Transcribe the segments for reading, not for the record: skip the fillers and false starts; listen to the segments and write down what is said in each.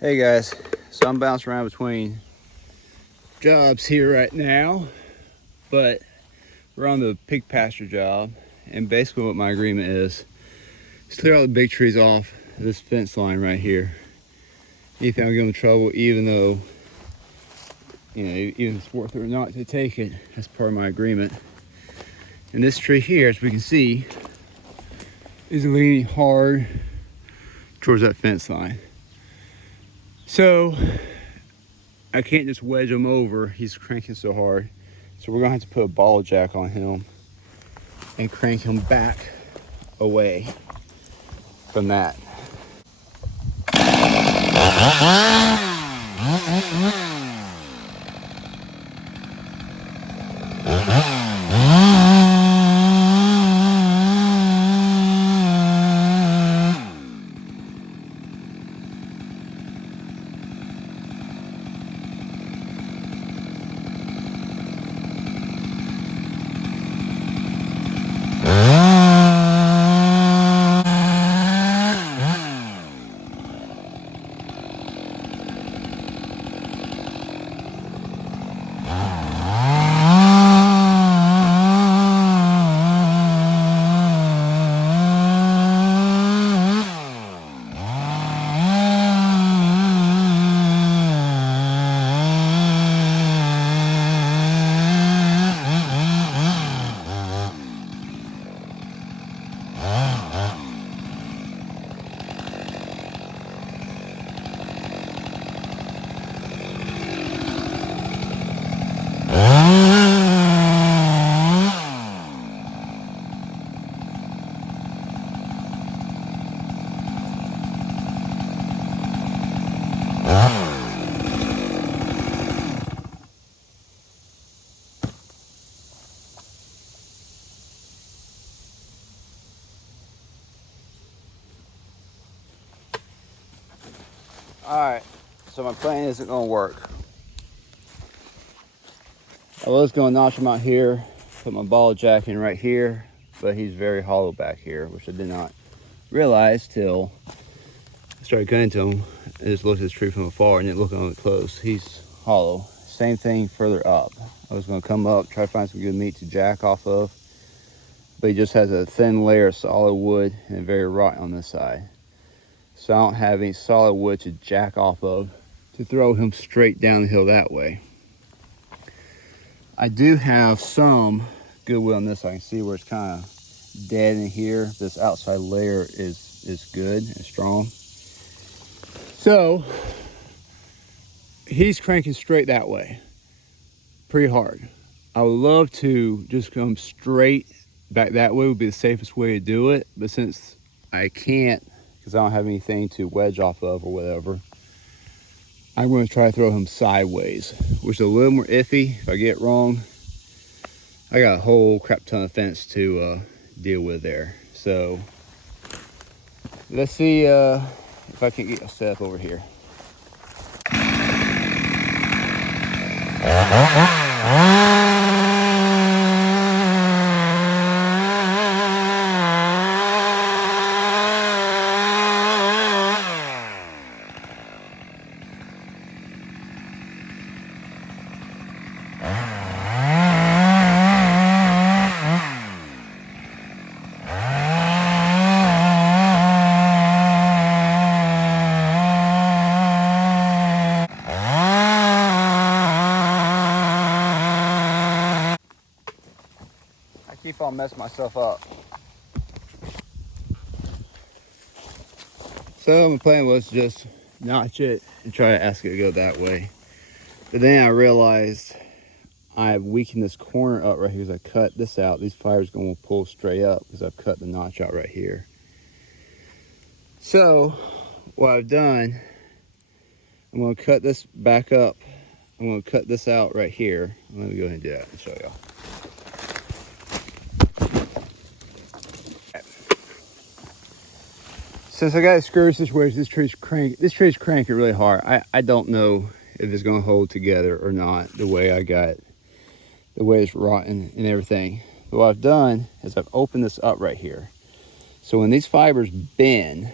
Hey guys, so I'm bouncing around between jobs here right now, but we're on the pig pasture job, and basically what my agreement is clear all the big trees off this fence line right here. Anything I'll get in trouble, even though, even if it's worth it or not to take it, that's part of my agreement. And this tree here, as we can see, is leaning hard towards that fence line. So I can't just wedge him over. He's cranking so hard. So we're gonna have to put a ball jack on him and crank him back away from that. Alright, so my plan isn't gonna work. I was gonna notch him out here, put my ball jack in right here, but he's very hollow back here, which I did not realize till I started cutting to him. I just looked at this tree from afar and didn't look on it close. He's hollow. Same thing further up. I was gonna come up, try to find some good meat to jack off of, but he just has a thin layer of solid wood and very rotten on this side. So I don't have any solid wood to jack off of to throw him straight down the hill that way. I do have some good wood on this. I can see where it's kind of dead in here. This outside layer is good and strong. So he's cranking straight that way, pretty hard. I would love to just come straight back that way, would be the safest way to do it. But since I can't, because I don't have anything to wedge off of or whatever, I'm going to try to throw him sideways, which is a little more iffy. If I get it wrong, I got a whole crap ton of fence to deal with there. So let's see if I can get a set up over here. Keep on messing myself up. So my plan was just notch it and try to ask it to go that way. But then I realized I've weakened this corner up right here as I cut this out. These fibers going to pull straight up because I've cut the notch out right here. So what I've done, I'm going to cut this back up. I'm going to cut this out right here. Let me go ahead and do that and show y'all. Since I got a screw situation, this tree's cranking really hard. I don't know if it's gonna hold together or not, the way it's rotten and everything. But what I've done is I've opened this up right here. So when these fibers bend,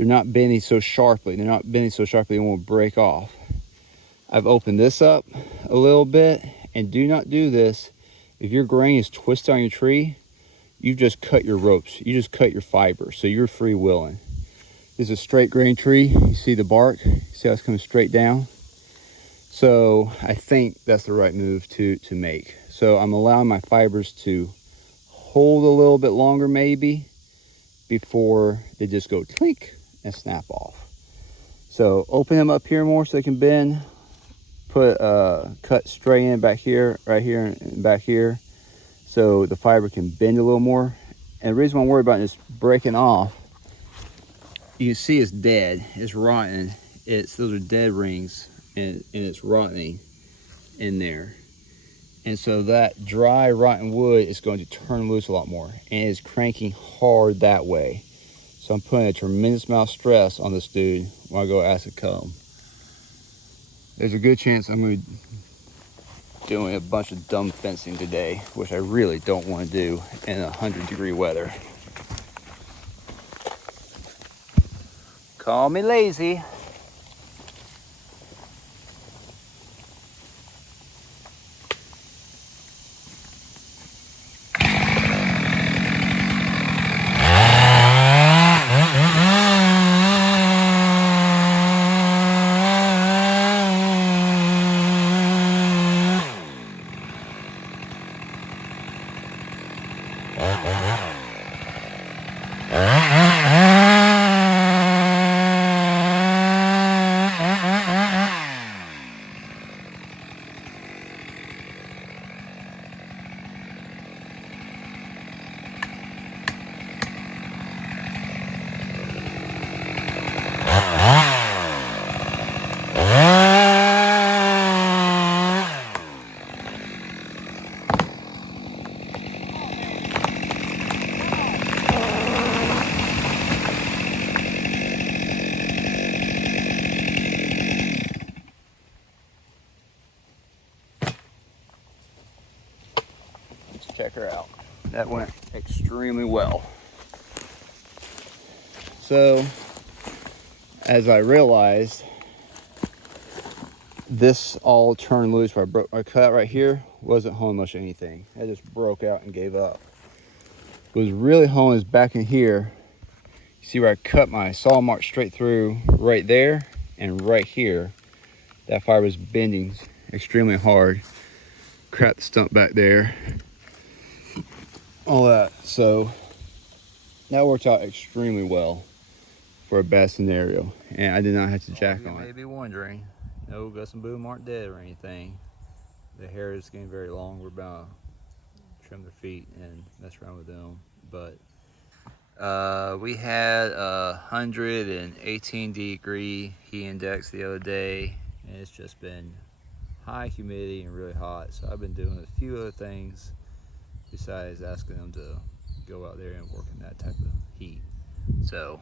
they're not bending so sharply. They're not bending so sharply they won't break off. I've opened this up a little bit, and do not do this. If your grain is twisted on your tree, you just cut your ropes. You just cut your fiber, so you're free-wheeling. This is a straight grain tree. You see the bark? You see how it's coming straight down? So I think that's the right move to make. So I'm allowing my fibers to hold a little bit longer maybe before they just go clink and snap off. So open them up here more so they can bend. Put cut straight in back here, right here, and back here, so the fiber can bend a little more. And the reason why I'm worried about this breaking off, you can see it's dead, it's rotten. Those are dead rings, and it's rotting in there. And so that dry, rotten wood is going to turn loose a lot more, and it's cranking hard that way. So I'm putting a tremendous amount of stress on this dude when I go acid cut him. There's a good chance I'm going to be doing a bunch of dumb fencing today, which I really don't want to do in 100-degree weather. Call me lazy. Check her out. That went extremely well. So, as I realized, this all turned loose where I broke my cut right here, wasn't holding much of anything. I just broke out and gave up. What was really holding is back in here. You see where I cut my saw mark straight through right there and right here. That fiber was bending extremely hard. Cracked the stump back there. All that. So that worked out extremely well for a bad scenario, and I did not have to jack on it. You may be wondering, no, Gus and Boom aren't dead or anything. The hair is getting very long. We're about to trim their feet and mess around with them. But we had a 118-degree heat index the other day, and it's just been high humidity and really hot. So I've been doing a few other things besides asking them to go out there and work in that type of heat. So